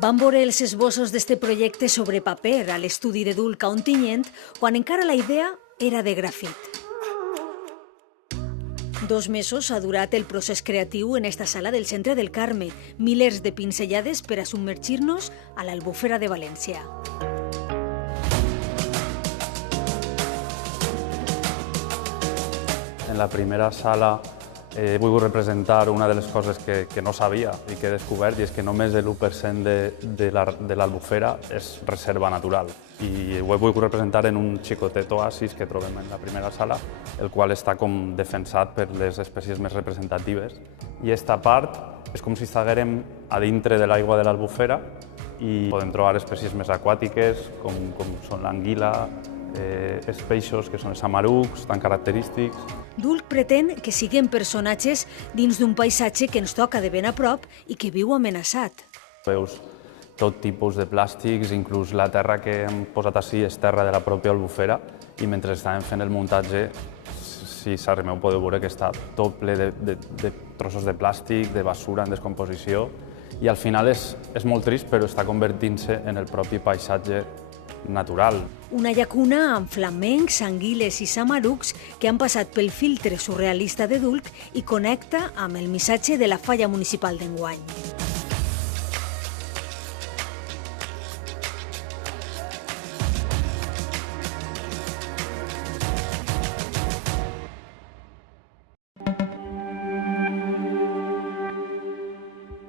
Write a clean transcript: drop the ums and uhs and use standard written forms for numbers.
Vam veure els esbossos d'este projecte sobre paper a l'estudi de Dulc a Ontinyent quan encara la idea era de grafit. 2 mesos ha durat el procés creatiu en esta sala del centre del Carme, milers de pinzellades per a submergir-nos a l'Albufera de València. En la primera sala he volgut representar una de les coses que no sabia i que he descobert, i és que només l'1% de l'Albufera és reserva natural. I ho he volgut representar en un xicotet oasis que trobem en la primera sala, el qual està com defensat per les espècies més representatives. I aquesta part és com si estiguérem a dintre de l'aigua de l'Albufera i podem trobar espècies més aquàtiques, com són l'anguila, els peixos, que són els samarucs, tan característics. Dulc pretén que siguem personatges dins d'un paisatge que ens toca de ben a prop i que viu amenaçat. Veus tot tipus de plàstics, inclús la terra que hem posat així és terra de la pròpia Albufera, i mentre estàvem fent el muntatge, si s'arrimeu podeu veure que està tot ple de trossos de plàstic, de basura en descomposició, i al final és molt trist, però està convertint-se en el propi paisatge natural. Una llacuna amb flamencs, anguiles i samarucs que han passat pel filtre surrealista de Dulc i connecta amb el missatge de la falla municipal d'enguany.